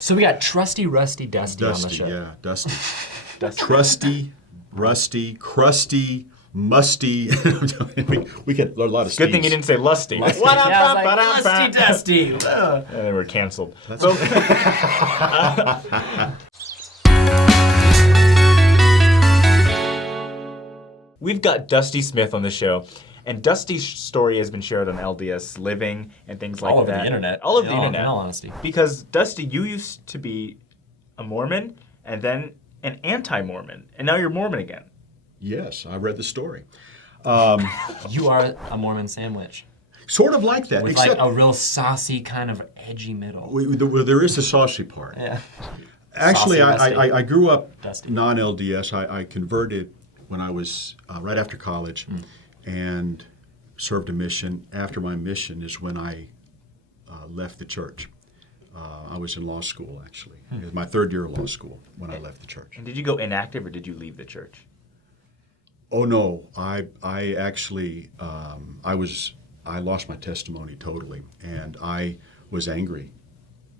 So we got Trusty, Rusty, Dusty on the show. Yeah, Dusty. Trusty, rusty, crusty, musty. we get a lot of Steves. Good thing you didn't say lusty. Yeah, I was like, Lusty, Dusty. And they were canceled. We've got Dusty Smith on the show, and Dusty's story has been shared on LDS Living and things like that. All over the internet. All over the internet. In all honesty. Because, Dusty, you used to be a Mormon, and then an anti-Mormon, and now you're Mormon again. Yes, I read the story. You are a Mormon sandwich. Sort of like that. With except like a real saucy kind of edgy middle. there is a saucy part. Yeah. Actually, Saucy, rusty. I grew up Dusty. non-LDS. I converted when I was right after college and served a mission. After my mission is when I left the church. I was in law school, actually. It was my third year of law school when I left the church. And did you go inactive, or did you leave the church? Oh, no. I actually, I lost my testimony totally. And I was angry,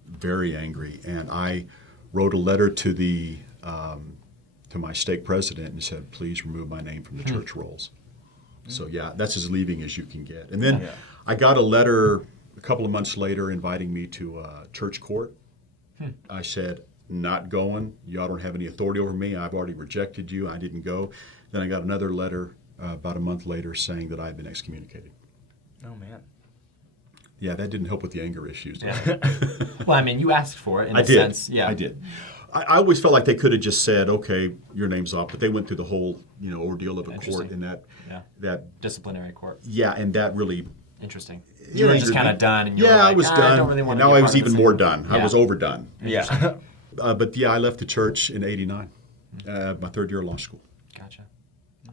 very angry. And I wrote a letter to the to my stake president and said, please remove my name from the church rolls. So yeah, that's as leaving as you can get. And then I got a letter a couple of months later inviting me to church court. I said, not going. Y'all don't have any authority over me. I've already rejected you. I didn't go. Then I got another letter about a month later saying that I had been excommunicated. Oh, man. Yeah, that didn't help with the anger issues. Yeah. Well, I mean, you asked for it in I a did. sense. Yeah. I did. I always felt like they could have just said, okay, your name's off, but they went through the whole, ordeal of a court and that disciplinary court. Yeah, and that really Interesting. You were just kind of done. And you were like, I was done. I don't really want and to now be I was part of even this more anymore. done. I was overdone. Yeah. But yeah, I left the church in '89, my third year of law school. Gotcha.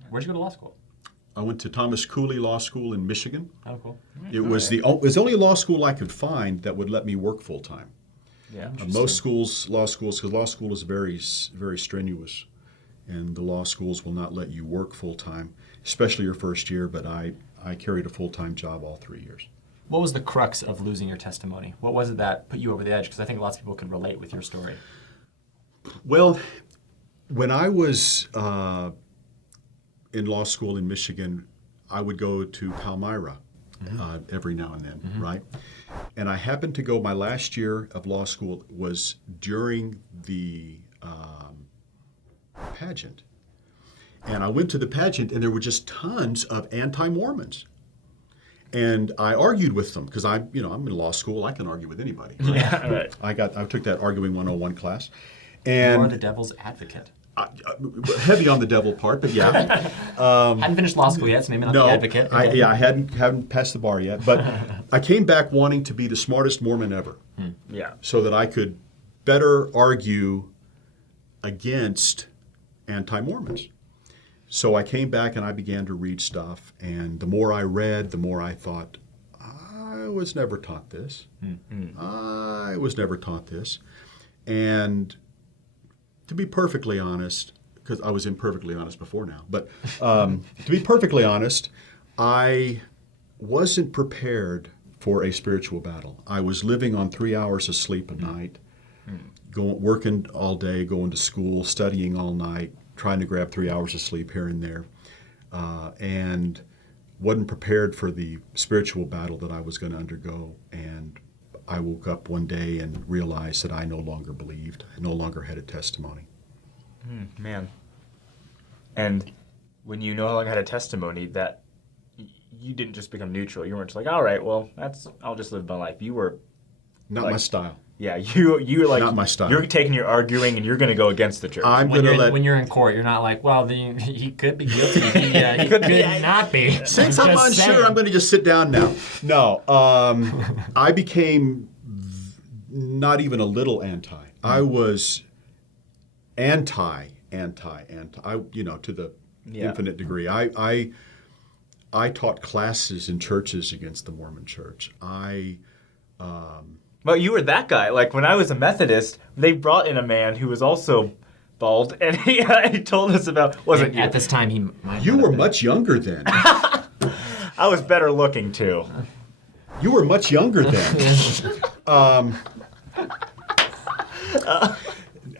Where'd you go to law school? I went to Thomas Cooley Law School in Michigan. Oh, cool. It was the only law school I could find that would let me work full time. Yeah. Most schools, law schools, because law school is very, very strenuous, and the law schools will not let you work full time, especially your first year. But I carried a full time job all 3 years. What was the crux of losing your testimony? What was it that put you over the edge? Because I think lots of people can relate with your story. Well, when I was in law school in Michigan, I would go to Palmyra every now and then, right? And I happened to go, my last year of law school was during the pageant. And I went to the pageant, and there were just tons of anti-Mormons. And I argued with them, because I'm in law school, I can argue with anybody. Right? Yeah, right. I took that Arguing 101 class. You And are the devil's advocate. heavy on the devil part, but yeah. Hadn't finished law school yet, so maybe not No, the advocate. I hadn't passed the bar yet, but I came back wanting to be the smartest Mormon ever, Yeah. so that I could better argue against anti-Mormons. So I came back and I began to read stuff, and the more I read, the more I thought, I was never taught this. I was never taught this. And to be perfectly honest, because I was imperfectly honest before now, but to be perfectly honest, I wasn't prepared for a spiritual battle. I was living on 3 hours of sleep a night, working all day, going to school, studying all night, trying to grab 3 hours of sleep here and there, and wasn't prepared for the spiritual battle that I was going to undergo. And I woke up one day and realized that I no longer believed. I no longer had a testimony. Man. And when you no longer had a testimony, that you didn't just become neutral. You weren't just like, all right, well, I'll just live my life. You were Not my style. Yeah, you're like, Not my style. You're taking your arguing and you're going to go against the church. When you're in court, you're not like, well, he could be guilty. He could not be. Since I'm unsure, I'm going to just sit down now. No, I became not even a little anti. I was anti, to the infinite degree. I taught classes in churches against the Mormon Church. Well, you were that guy. Like, when I was a Methodist, they brought in a man who was also bald, and he told us about... Wasn't you? At this time, he might You not were have been. much younger then. I was better looking, too. You were much younger then.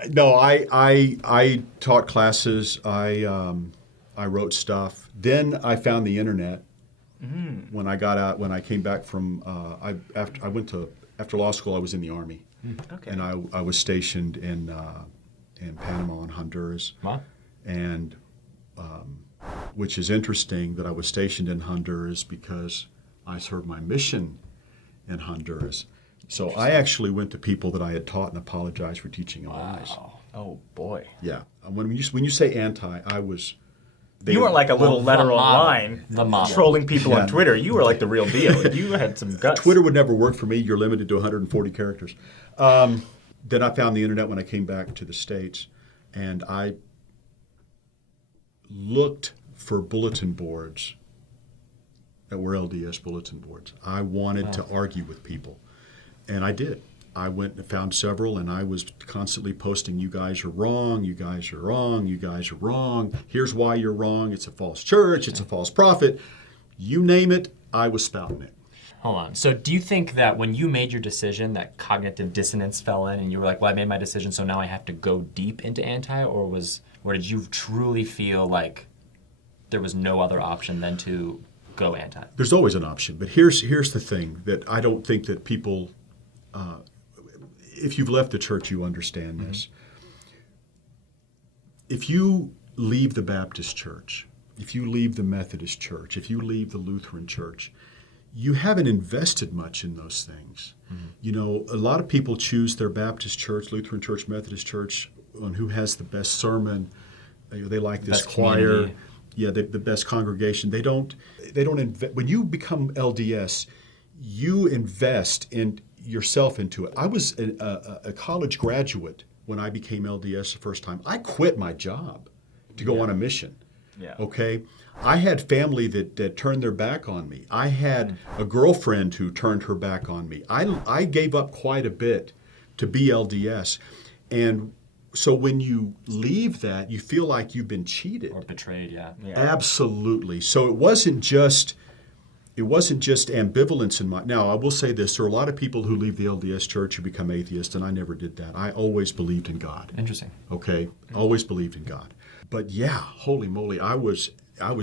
No, I taught classes. I wrote stuff. Then I found the internet. When I got out, when I came back from, after law school, I was in the Army. Okay. And I was stationed in Panama and Honduras. Wow. And which is interesting that I was stationed in Honduras because I served my mission in Honduras. So I actually went to people that I had taught and apologized for teaching them lies. Wow. Oh boy. Yeah. When you say anti, I was. You weren't like a little the letter model. online The model. trolling people Yeah. on Twitter. You were like the real deal. You had some guts. Twitter would never work for me. You're limited to 140 characters. Then I found the internet when I came back to the States, and I looked for bulletin boards that were LDS bulletin boards. I wanted to argue with people, and I did. I went and found several, and I was constantly posting, you guys are wrong, you guys are wrong, you guys are wrong. Here's why you're wrong. It's a false church. It's a false prophet. You name it, I was spouting it. Hold on. So do you think that when you made your decision that cognitive dissonance fell in and you were like, well, I made my decision, so now I have to go deep into anti, or did you truly feel like there was no other option than to go anti? There's always an option, but here's the thing that I don't think that people, if you've left the church, you understand this. If you leave the Baptist church, if you leave the Methodist church, if you leave the Lutheran church, you haven't invested much in those things. You know, a lot of people choose their Baptist church, Lutheran church, Methodist church on who has the best sermon. They like this Best choir. community. Yeah, the best congregation. They don't invest. When you become LDS, you invest in yourself into it. I was a college graduate when I became LDS the first time. I quit my job to go on a mission. Yeah. Okay? I had family that turned their back on me. I had a girlfriend who turned her back on me. I gave up quite a bit to be LDS. And so when you leave that, you feel like you've been cheated. Or betrayed, yeah. Absolutely. So it wasn't just ambivalence in my. Now I will say this: there are a lot of people who leave the LDS church who become atheists, and I never did that. I always believed in God. Interesting. Okay, always believed in God. But yeah, holy moly, I was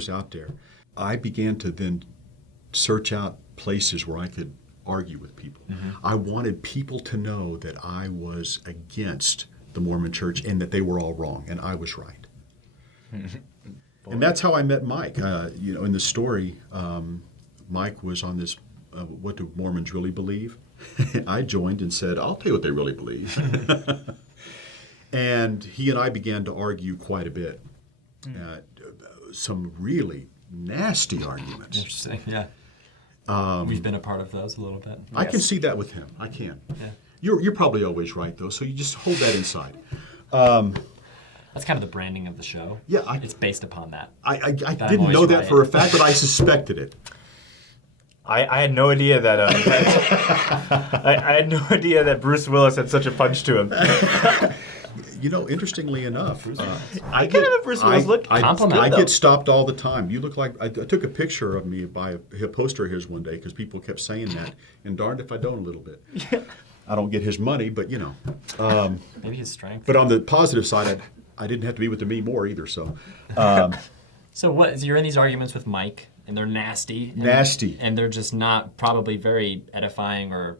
out there. I began to then search out places where I could argue with people. I wanted people to know that I was against the Mormon church and that they were all wrong, and I was right. And that's how I met Mike. In the story, Mike was on this, what do Mormons really believe? I joined and said, I'll tell you what they really believe. And he and I began to argue quite a bit. Some really nasty arguments. Interesting, yeah. We've been a part of those a little bit. I can see that with him. I can. Yeah. You're probably always right, though, so you just hold that inside. That's kind of the branding of the show. Yeah, it's based upon that. I I'm didn't know always that right. for a fact, but I suspected it. I had no idea that I had no idea that Bruce Willis had such a punch to him. You know, interestingly enough, I kind of a Bruce Willis look. Compliment, I though. get stopped all the time. You look like I took a picture of me by a poster of his one day because people kept saying that, and darned if I don't a little bit. I don't get his money, but you know. Maybe his strength. But on the positive side, I didn't have to be with me more either. So So what? So you're in these arguments with Mike, and they're nasty. Nasty. And they're just not probably very edifying, or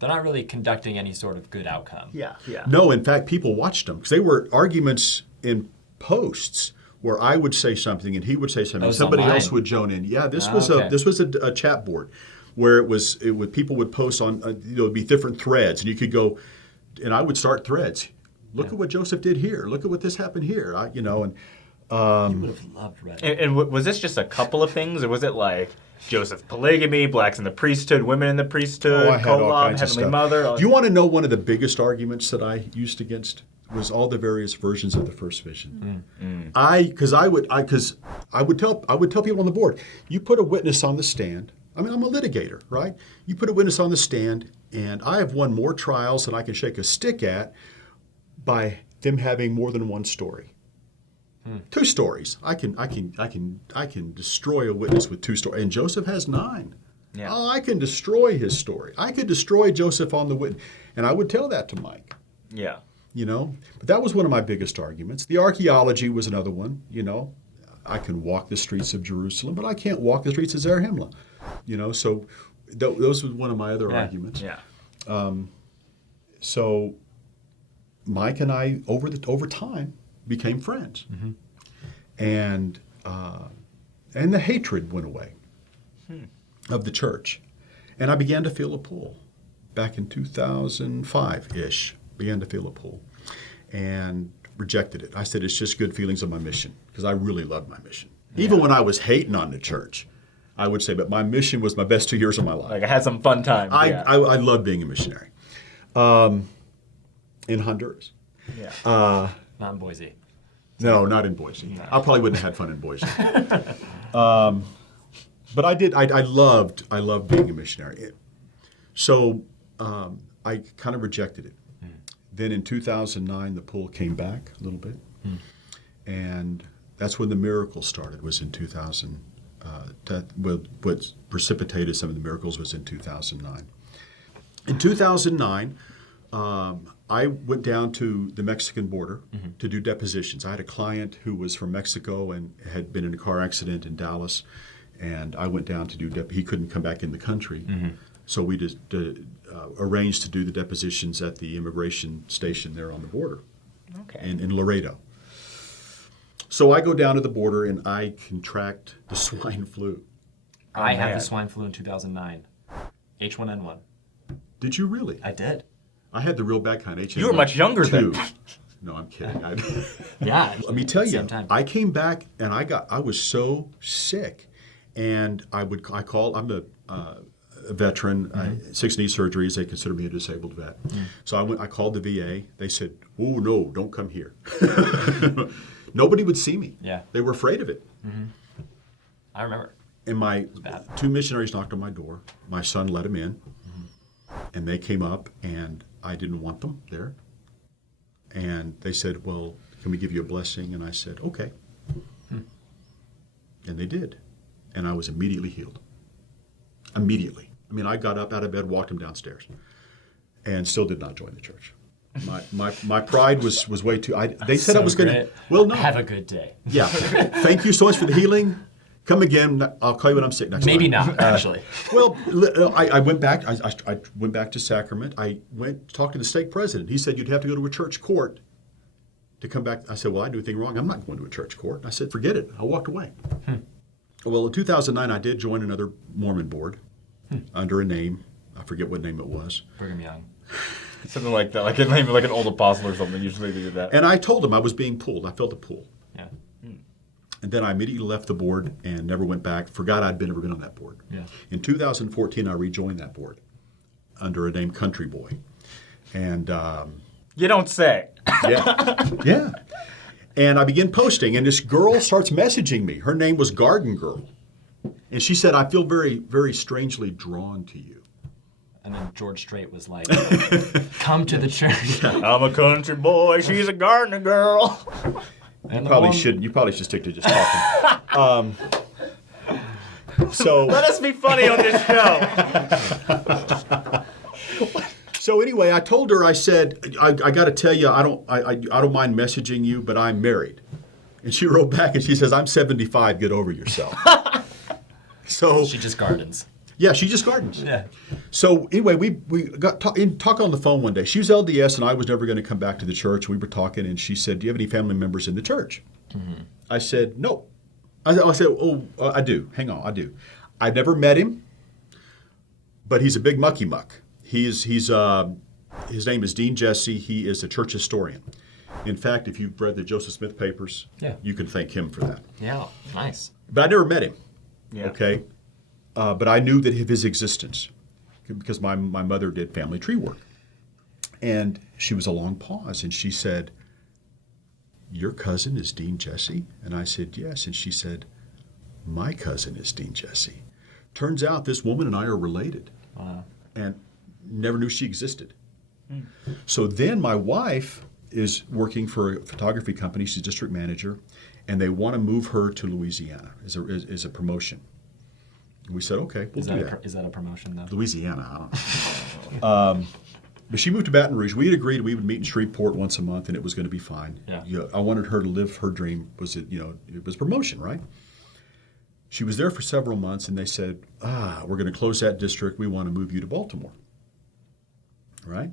they're not really conducting any sort of good outcome. Yeah. no, in fact, people watched them because they were arguments in posts where I would say something and he would say something. was Somebody online. else would join in. Yeah, this Ah, was okay. a chat board where it would people would post on it'd be different threads and you could go, and I would start threads. Look at what Joseph did here. Look at what this happened here. You would have loved Reddit. And was this just a couple of things, or was it like Joseph polygamy, blacks in the priesthood, women in the priesthood, I had all Kolob, kinds of Heavenly stuff. Mother? Do you want to know one of the biggest arguments that I used against was all the various versions of the first vision. Because I would tell people on the board, you put a witness on the stand. I mean, I'm a litigator, right? You put a witness on the stand, and I have won more trials than I can shake a stick at by them having more than one story. 2 stories. I can destroy a witness with 2 stories. And Joseph has 9. Yeah. Oh, I can destroy his story. I could destroy Joseph on the witness. And I would tell that to Mike. Yeah. you know. But that was one of my biggest arguments. The archaeology was another one, you know. I can walk the streets of Jerusalem, but I can't walk the streets of Zarahemla, you know. So those were one of my other arguments. Yeah. So Mike and I, over time, became friends, and the hatred went away of the church, and I began to feel a pull. Back in 2005-ish, began to feel a pull, and rejected it. I said it's just good feelings of my mission, because I really loved my mission. Even when I was hating on the church, I would say, but my mission was my best 2 years of my life. Like I had some fun times. I loved being a missionary. In Honduras. Yeah. Not in Boise. No, not in Boise. No. I probably wouldn't have had fun in Boise. But I did. I loved being a missionary. So I kind of rejected it. Then in 2009, the pull came back a little bit, and that's when the miracle started. Was in 2000. What precipitated some of the miracles was in 2009. In 2009, I went down to the Mexican border to do depositions. I had a client who was from Mexico and had been in a car accident in Dallas, and I went down to do he couldn't come back in the country. So we just arranged to do the depositions at the immigration station there on the border in Laredo. So I go down to the border and I contract the swine flu. I had the swine flu in 2009. H1N1. Did you really? I did. I had the real bad kind, H1N1. You were much younger then. No, I'm kidding. Yeah. Let me tell you, Same time. I came back and I was so sick, and I'm a veteran, 6 knee surgeries. They consider me a disabled vet. So I called the VA. They said, "Oh no, don't come here." Nobody would see me. Yeah. They were afraid of it. I remember. And my bad. 2 missionaries knocked on my door. My son let them in, and they came up, and I didn't want them there. And they said, "Well, can we give you a blessing?" And I said, "Okay." And they did. And I was immediately healed. Immediately. I mean, I got up out of bed, walked him downstairs, and still did not join the church. My pride was way too. They said I was going to. Well, no. Have a good day. Yeah. Thank you so much for the healing. Come again. I'll call you when I'm sick next Maybe time. not, actually. Well, I went back. I went back to Sacrament. I went to talk to the stake president. He said you'd have to go to a church court to come back. I said, "Well, I didn't do anything wrong. I'm not going to a church court." I said, "Forget it." I walked away. Well, in 2009, I did join another Mormon board under a name. I forget what name it was. Brigham Young. Something like that, like a name like an old apostle or something. Usually they do that. And I told them I was being pulled. I felt a pull. Yeah. And then I immediately left the board and never went back. Forgot I'd ever been on that board. Yeah. In 2014, I rejoined that board under a name Country Boy. And You don't say. yeah. And I begin posting, and this girl starts messaging me. Her name was Garden Girl. And she said, "I feel very, very strangely drawn to you." And then George Strait was like, "Come to the church." I'm a country boy. She's a gardener girl. And You probably should stick to just talking. So Let us be funny on this show. So anyway, I told her, I said, I got to tell you, I don't mind messaging you, but I'm married. And she wrote back and she says, "I'm 75, get over yourself." So She just gardens. yeah, she just gardens. Yeah. So anyway, we got talking on the phone one day. She was LDS and I was never going to come back to the church. We were talking and she said, "Do you have any family members in the church?" I said, "No." I said, "Oh, I do. Hang on, I do. I've never met him, but he's a big mucky muck. His name is Dean Jesse. He is a church historian. In fact, if you've read the Joseph Smith papers, you can thank him for that. Yeah. Nice. But I never met him. Yeah. Okay, but I knew that of his existence because my mother did family tree work. And she was a long pause, and she said, "Your cousin is Dean Jesse?" And I said, "Yes." And she said, "My cousin is Dean Jesse." Turns out this woman and I are related. Wow. And never knew she existed. So then my wife is working for a photography company. She's district manager, and they want to move her to Louisiana as a promotion. And we said, "Okay, we'll do that." Is that a promotion though? Louisiana, I don't know. But she moved to Baton Rouge. We had agreed we would meet in Shreveport once a month, and it was going to be fine. Yeah. I wanted her to live her dream. It was promotion, right? She was there for several months, and they said, we're going to close that district. We want to move you to Baltimore. Right?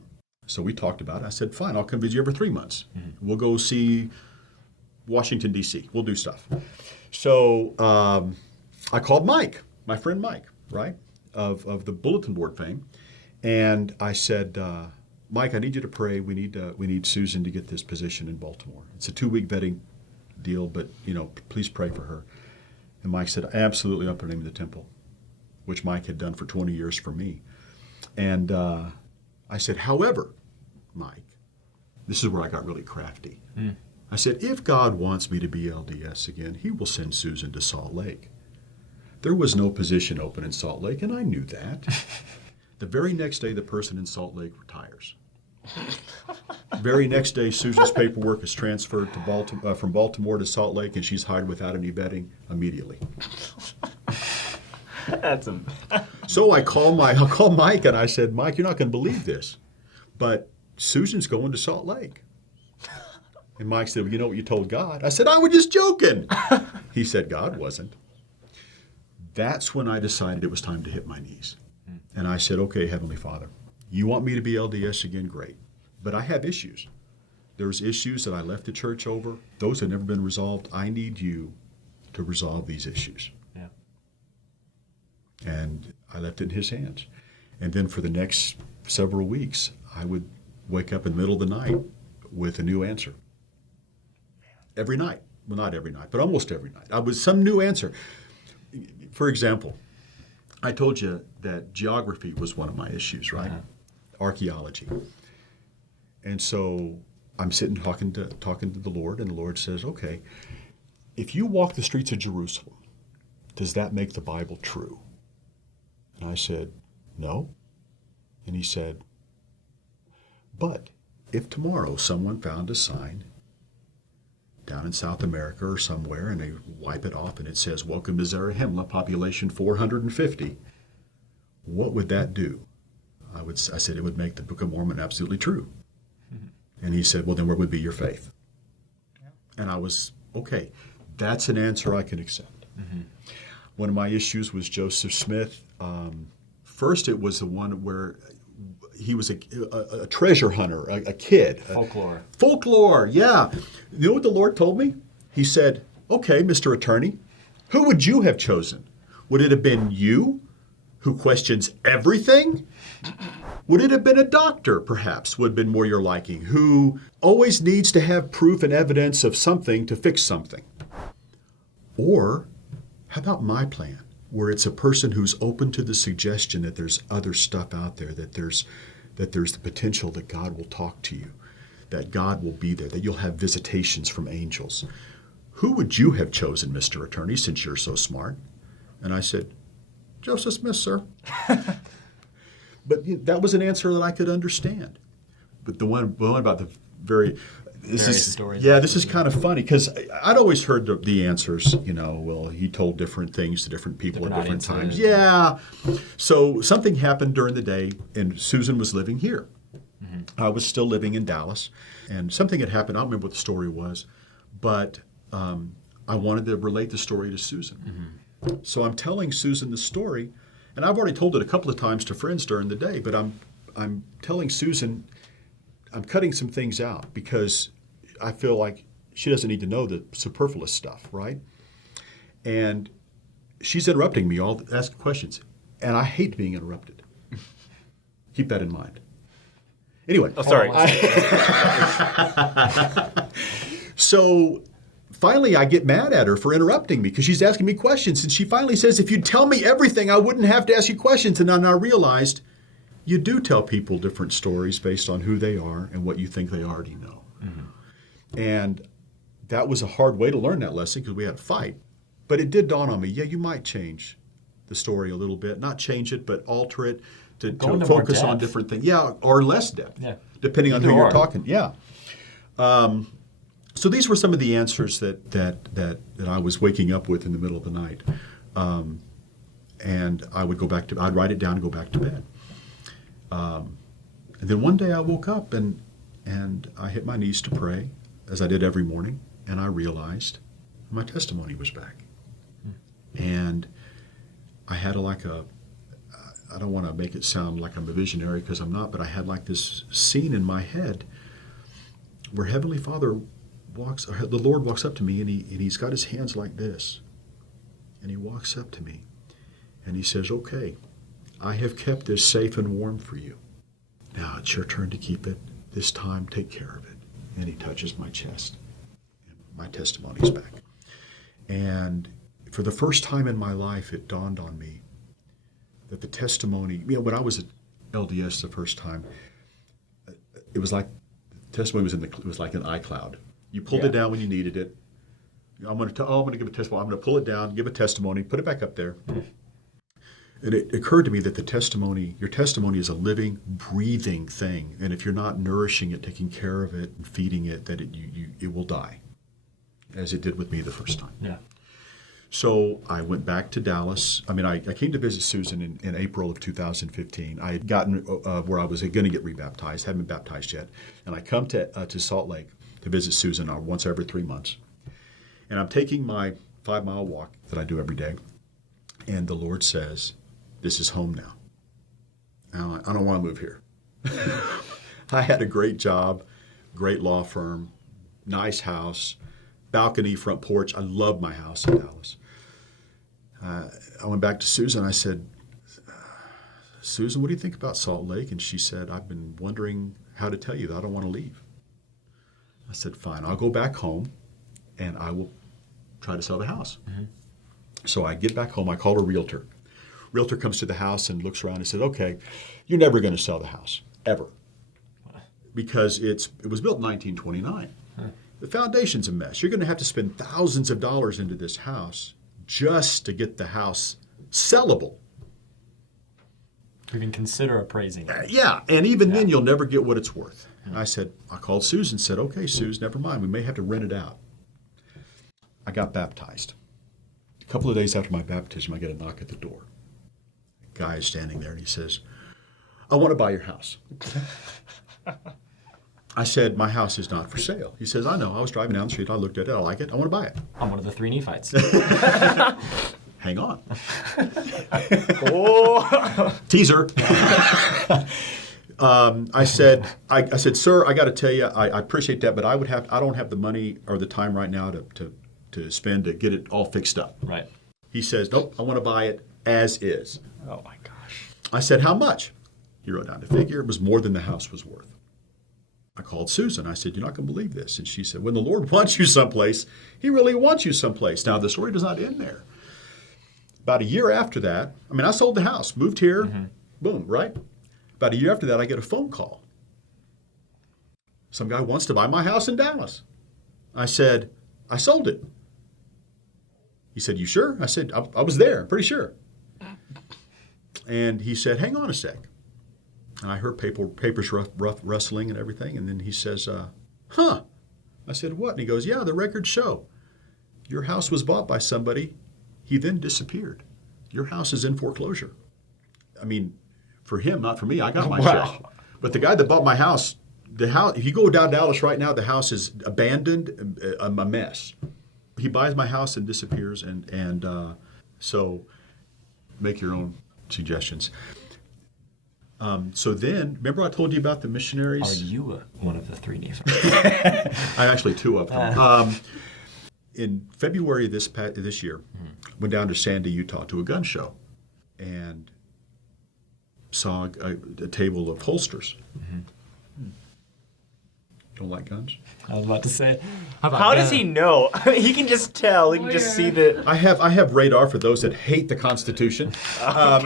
So we talked about it. I said, fine, I'll come visit you every 3 months. Mm-hmm. We'll go see Washington, D.C. We'll do stuff. So I called Mike, my friend Mike, right, of the bulletin board fame. And I said, Mike, I need you to pray. We need Susan to get this position in Baltimore. It's a 2-week vetting deal, but, please pray for her. And Mike said, absolutely, I'll put him in the temple, which Mike had done for 20 years for me. And I said, however, Mike, this is where I got really crafty. I said, if God wants me to be LDS again, he will send Susan to Salt Lake. There was no position open in Salt Lake, and I knew that. The very next day, the person in Salt Lake retires. Very next day, Susan's paperwork is transferred to from Baltimore to Salt Lake, and she's hired without any vetting immediately. So I call Mike, and I said, Mike, you're not going to believe this, but Susan's going to Salt Lake. And Mike said, well, you know what you told God? I said, I was just joking. He said, God wasn't. That's when I decided it was time to hit my knees. And I said, okay, Heavenly Father, you want me to be LDS again? Great. But I have issues. There's issues that I left the church over. Those have never been resolved. I need you to resolve these issues. Yeah. And I left it in his hands. And then for the next several weeks, I would wake up in the middle of the night with a new answer. Every night. Well, not every night, but almost every night. I was some new answer. For example, I told you that geography was one of my issues, right? Archaeology. And so I'm sitting talking to the Lord, and the Lord says, okay, if you walk the streets of Jerusalem, does that make the Bible true? And I said, no. And he said, but if tomorrow someone found a sign down in South America or somewhere, and they wipe it off and it says, welcome to Zarahemla, population 450, what would that do? I said it would make the Book of Mormon absolutely true. Mm-hmm. And he said, well, then where would be your faith? Yeah. And I was, okay, that's an answer I can accept. Mm-hmm. One of my issues was Joseph Smith. First, it was the one where he was a treasure hunter, a kid. Folklore, yeah. You know what the Lord told me? He said, okay, Mr. Attorney, who would you have chosen? Would it have been you, who questions everything? Would it have been a doctor, perhaps, would have been more your liking, who always needs to have proof and evidence of something to fix something? Or how about my plan, where it's a person who's open to the suggestion that there's other stuff out there, that there's the potential that God will talk to you, that God will be there, that you'll have visitations from angels. Who would you have chosen, Mr. Attorney, since you're so smart? And I said, Joseph Smith, sir. But that was an answer that I could understand. But the one about the this is kind of funny, because I'd always heard the answers, well, he told different things to different people at different times. Yeah. So something happened during the day, and Susan was living here. Mm-hmm. I was still living in Dallas, and something had happened. I don't remember what the story was, but I wanted to relate the story to Susan. Mm-hmm. So I'm telling Susan the story, and I've already told it a couple of times to friends during the day, but I'm telling Susan, I'm cutting some things out because I feel like she doesn't need to know the superfluous stuff, right? And she's interrupting me, asking questions, and I hate being interrupted. Keep that in mind. Anyway. Oh, sorry. So finally, I get mad at her for interrupting me because she's asking me questions, and she finally says, if you'd tell me everything, I wouldn't have to ask you questions. And then I realized, you do tell people different stories based on who they are and what you think they already know. Mm-hmm. And that was a hard way to learn that lesson because we had a fight. But it did dawn on me, yeah, you might change the story a little bit. Not change it, but alter it to focus on different things. Yeah, or less depth, depending on who you're talking. Yeah. So these were some of the answers that I was waking up with in the middle of the night. And I'd write it down and go back to bed. And then one day I woke up and I hit my knees to pray, as I did every morning, and I realized my testimony was back. And I had I don't want to make it sound like I'm a visionary because I'm not, but I had like this scene in my head where Heavenly Father the Lord walks up to me, and he's got his hands like this. And he walks up to me and he says, okay, I have kept this safe and warm for you. Now it's your turn to keep it. This time, take care of it. And he touches my chest. And my testimony's back. And for the first time in my life, it dawned on me that the testimony, when I was at LDS the first time, it was like the testimony was like an iCloud. You pulled it down when you needed it. I'm going to give a testimony. I'm going to pull it down, give a testimony, put it back up there. And it occurred to me that your testimony is a living, breathing thing. And if you're not nourishing it, taking care of it, and feeding it, that it will die, as it did with me the first time. Yeah. So I went back to Dallas. I came to visit Susan in April of 2015. I had gotten where I was going to get rebaptized, hadn't been baptized yet. And I come to Salt Lake to visit Susan once every 3 months. And I'm taking my 5-mile walk that I do every day. And the Lord says, this is home now. I don't want to move here. I had a great job, great law firm, nice house, balcony, front porch. I love my house in Dallas. I went back to Susan. I said, Susan, what do you think about Salt Lake? And she said, I've been wondering how to tell you that I don't want to leave. I said, fine, I'll go back home and I will try to sell the house. Mm-hmm. So I get back home. I call a realtor. Realtor comes to the house and looks around and says, okay, you're never going to sell the house, ever. Because it was built in 1929. The foundation's a mess. You're going to have to spend thousands of dollars into this house just to get the house sellable. Even consider appraising it. Yeah, and even then you'll never get what it's worth. And I called Susan and said, okay, Suze, never mind. We may have to rent it out. I got baptized. A couple of days after my baptism, I get a knock at the door. A guy is standing there and he says, I want to buy your house. I said, my house is not for sale. He says, I know. I was driving down the street. I looked at it. I like it. I want to buy it. I'm one of the 3 Nephites. Hang on. Oh. Teaser. I said, sir, I got to tell you, I appreciate that, but I don't have the money or the time right now to spend to get it all fixed up. Right. He says, nope, I want to buy it as is. Oh my gosh. I said, how much? He wrote down the figure. It was more than the house was worth. I called Susan. I said, you're not going to believe this. And she said, when the Lord wants you someplace, he really wants you someplace. Now, the story does not end there. About a year after that, I sold the house, moved here, boom, right? About a year after that, I get a phone call. Some guy wants to buy my house in Dallas. I said, I sold it. He said, you sure? I said, I was there, pretty sure. And he said, hang on a sec. And I heard papers rustling and everything. And then he says, huh? I said, what? And he goes, yeah, the records show. Your house was bought by somebody. He then disappeared. Your house is in foreclosure. For him, not for me. I got my share. But the guy that bought my house, if you go down Dallas right now, the house is abandoned, a mess. He buys my house and disappears. And so make your own suggestions. So then, remember I told you about the missionaries? Are you one of the 3 Nephites? I'm actually 2 of them. In February of this year, went down to Sandy, Utah to a gun show and saw a table of holsters. Don't like guns? I was about to say. How does he know? He can just tell. He can just see the... I have radar for those that hate the Constitution. Oh,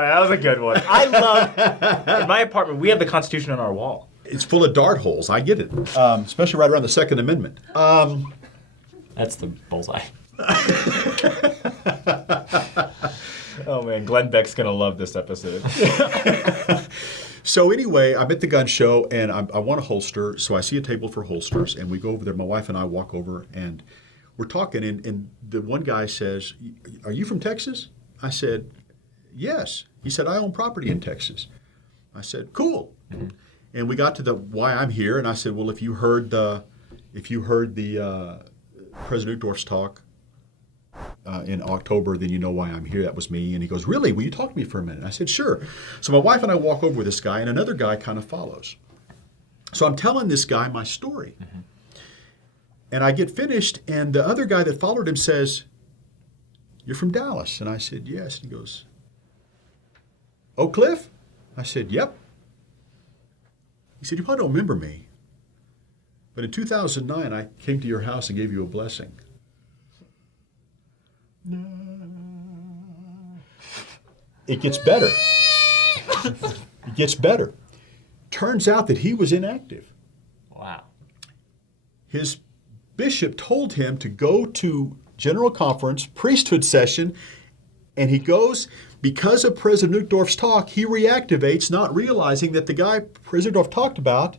that was a good one. I love... In my apartment, we have the Constitution on our wall. It's full of dart holes. I get it. Especially right around the Second Amendment. That's the bullseye. Oh, man. Glenn Beck's going to love this episode. So anyway, I'm at the gun show, and I want a holster. So I see a table for holsters, and we go over there. My wife and I walk over, and we're talking, and the one guy says, are you from Texas? I said, yes. He said, I own property in Texas. I said, cool. And we got to the why I'm here, and I said, well, if you heard the President Uchtdorf's talk in October, then you know why I'm here. That was me. And he goes, really? Will you talk to me for a minute? I said, sure. So my wife and I walk over with this guy, and another guy kind of follows. So I'm telling this guy my story. And I get finished, and the other guy that followed him says, you're from Dallas? And I said, yes. And he goes, Oak Cliff? I said, yep. He said, you probably don't remember me, but in 2009, I came to your house and gave you a blessing. It gets better. It gets better. Turns out that he was inactive. Wow. His bishop told him to go to General Conference, priesthood session, and he goes, because of President Uchtdorf's talk, he reactivates, not realizing that the guy President Uchtdorf talked about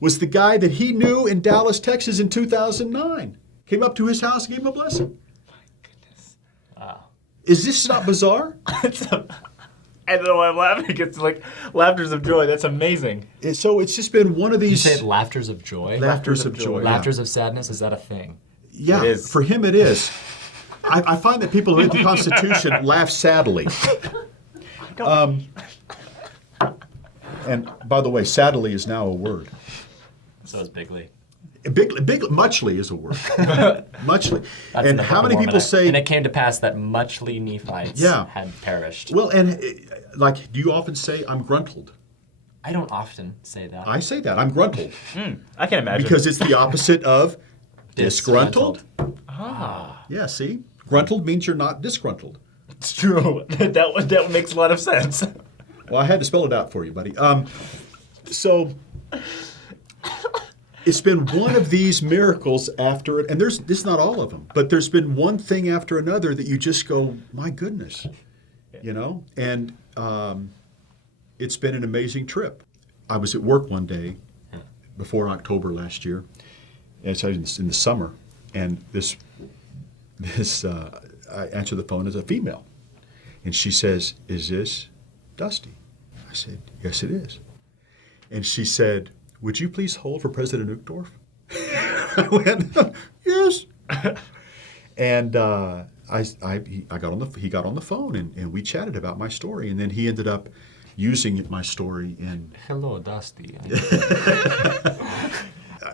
was the guy that he knew in Dallas, Texas in 2009. Came up to his house and gave him a blessing. My goodness. Wow. Is this not bizarre? I don't know why I'm laughing. It's like laughters of joy. That's amazing. So it's just been one of Did you these... say laughters of joy? Laughters of joy. Laughters of sadness? Is that a thing? Yeah, It is. for him it is. I find that people who read the Constitution laugh sadly. And by the way, sadly is now a word. So is Bigly. Muchly is a word. Muchly. That's in And the how Book of many Mormon. people say... And it came to pass that muchly Nephites Yeah. had perished. Well, and like, do you often say, I'm gruntled? I don't often say that. I say that, I'm gruntled. I can imagine. Because it's the opposite of disgruntled. Ah, Yeah, see? Gruntled means you're not disgruntled. it's true. that makes a lot of sense. Well, I had to spell it out for you, buddy. So it's been one of these miracles after it, and this is not all of them, but there's been one thing after another that you just go, my goodness, you know? And it's been an amazing trip. I was at work one day before October last year, and it's in the summer, and this I answer the phone as a female, and she says, "Is this Dusty?" I said, "Yes, it is." And she said, "Would you please hold for President Uchtdorf?" I went, "Yes." And he got on the phone, and we chatted about my story, and then he ended up using my story in. Hello, Dusty.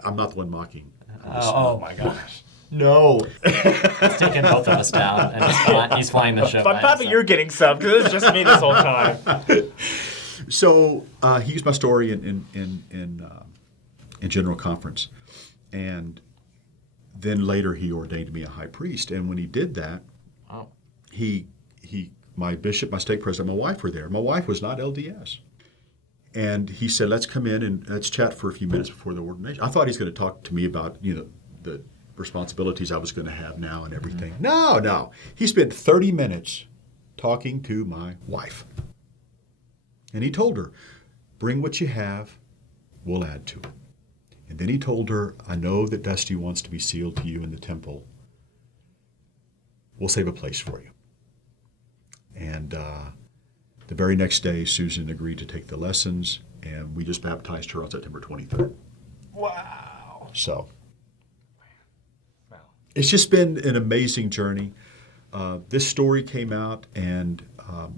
I'm not the one mocking. Oh my gosh. No. He's taking both of us down, and he's flying the ship. I'm happy you're getting subbed because it's just me this whole time. So he used my story in General Conference, and then later he ordained me a high priest. And when he did that, Wow. my bishop, my stake president, my wife were there. My wife was not LDS. And he said, let's come in and let's chat for a few minutes before the ordination. I thought he's going to talk to me about, the responsibilities I was going to have now and everything. Mm-hmm. No. He spent 30 minutes talking to my wife. And he told her, bring what you have, we'll add to it. And then he told her, I know that Dusty wants to be sealed to you in the temple. We'll save a place for you. And the very next day, Susan agreed to take the lessons, and we just baptized her on September 23rd. Wow. So Wow. it's just been an amazing journey. This story came out, and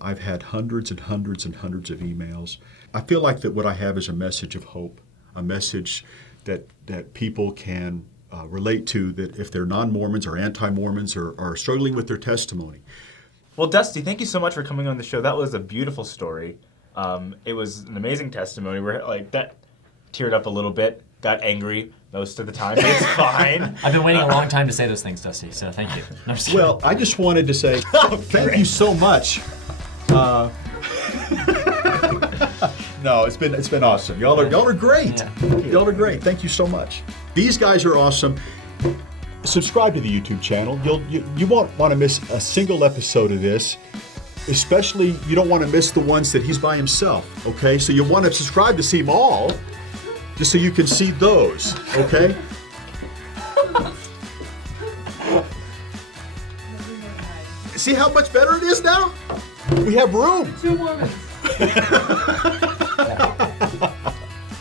I've had hundreds and hundreds and hundreds of emails. I feel like that what I have is a message of hope, a message that people can relate to, that if they're non-Mormons or anti-Mormons or are struggling with their testimony. Well, Dusty, thank you so much for coming on the show. That was a beautiful story. It was an amazing testimony. We're like that teared up a little bit, got angry most of the time, but it's fine. I've been waiting a long time to say those things, Dusty, so thank you. No, I'm just kidding. Well, I just wanted to say thank you so much. No, it's been awesome. Y'all are great. Yeah. Y'all are great. Thank you so much. These guys are awesome. Subscribe to the YouTube channel. You won't want to miss a single episode of this. Especially, you don't want to miss the ones that he's by himself. Okay, so you want to subscribe to see them all, just so you can see those. Okay. See how much better it is now? We have room. 2 Mormons.